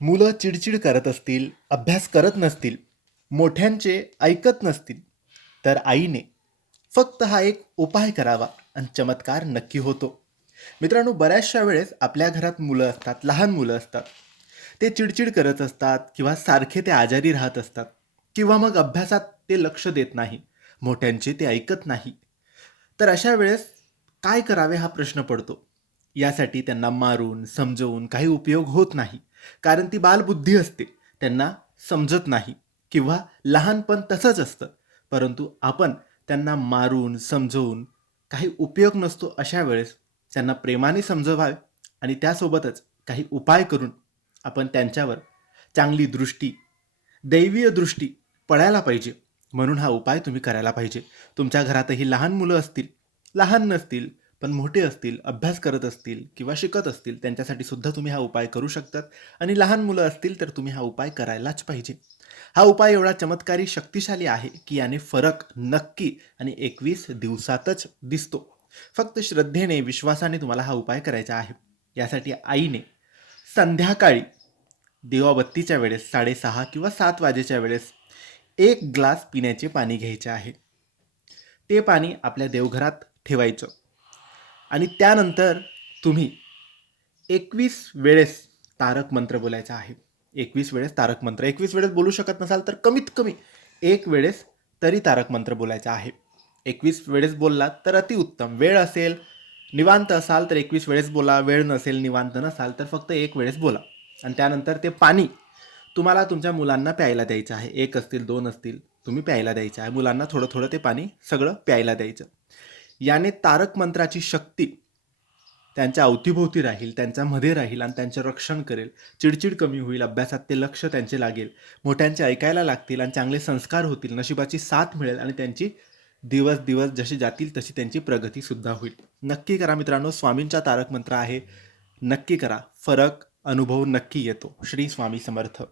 मुलं चिडचिड करत असतील अभ्यास करत नसतील मोठ्यांचे ऐकत नसतील तर आईने फक्त हा एक उपाय करावा आणि चमत्कार नक्की होतो. मित्रांनो बऱ्याचशा वेळेस आपल्या घरात मुलं असतात लहान मुलं असतात. ते चिडचिड करत असतात किंवा सारखे ते आजारी राहत असतात किंवा मग अभ्यासात ते लक्ष देत नाही मोठ्यांचे ते ऐकत नाही. तर अशा वेळेस काय करावे हा प्रश्न पडतो? यासाठी त्यांना मारून समजवून काही उपयोग होत नाही. कारण ती बालबुद्धी असते. त्यांना समजत नाही किंवा लहानपण तसंच असतं. परंतु आपण त्यांना मारून समजवून काही उपयोग नसतो अशा वेळेस त्यांना प्रेमाने समजवावे आणि त्यासोबतच काही उपाय करून आपण त्यांच्यावर चांगली दृष्टी दैवीय दृष्टी पडायला पाहिजे. म्हणून हा उपाय तुम्ही करायला पाहिजे. तुमच्या घरातही लहान मुलं असतील लहान नसतील पण मोठे असतील अभ्यास करत असतील किंवा शिकत असतील त्यांच्यासाठी सुद्धा तुम्ही हा उपाय करू शकतात. आणि लहान मुलं असतील तर तुम्ही हा उपाय करायलाच पाहिजे. हा उपाय एवढा चमत्कारी शक्तिशाली आहे की याने फरक नक्की आणि एकवीस दिवसातच दिसतो. फक्त श्रद्धेने विश्वासाने तुम्हाला हा उपाय करायचा आहे. यासाठी आईने संध्याकाळी दिवाबत्तीच्या वेळेस साडेसहा किंवा सात वाजेच्या वेळेस एक ग्लास पिण्याचे पाणी घ्यायचे आहे. ते पाणी आपल्या देवघरात ठेवायचं. आणि त्यानंतर तुम्ही एकवीस वेळेस तारक मंत्र बोलायचा आहे. एकवीस वेळेस तारक मंत्र. एकवीस वेळेस बोलू शकत नसाल तर कमीत कमी एक वेळेस तरी तारक मंत्र बोलायचा आहे. एकवीस वेळेस बोललात तर अतिउत्तम वेळ असेल निवांत असाल तर एकवीस वेळेस बोला. वेळ नसेल निवांत नसाल तर फक्त एक वेळेस बोला. आणि त्यानंतर ते पाणी तुम्हाला तुमच्या मुलांना प्यायला द्यायचं आहे. एक असतील दोन असतील तुम्ही प्यायला द्यायचं आहे. मुलांना थोडं थोडं ते पाणी सगळं प्यायला द्यायचं. याने तारक मंत्राची शक्ती त्यांच्या अवतीभोवती राहील त्यांच्यामध्ये राहील आणि त्यांचे रक्षण करेल. चिडचिड कमी होईल अभ्यासात ते लक्ष त्यांचे लागेल. मोठ्यांचे ऐकायला लागतील आणि चांगले संस्कार होतील नशिबाची साथ मिळेल आणि त्यांची दिवस दिवस जशी जातील तशी त्यांची प्रगतीसुद्धा होईल. नक्की करा मित्रांनो स्वामींचा तारक मंत्र आहे नक्की करा. फरक अनुभव नक्की येतो. श्री स्वामी समर्थ.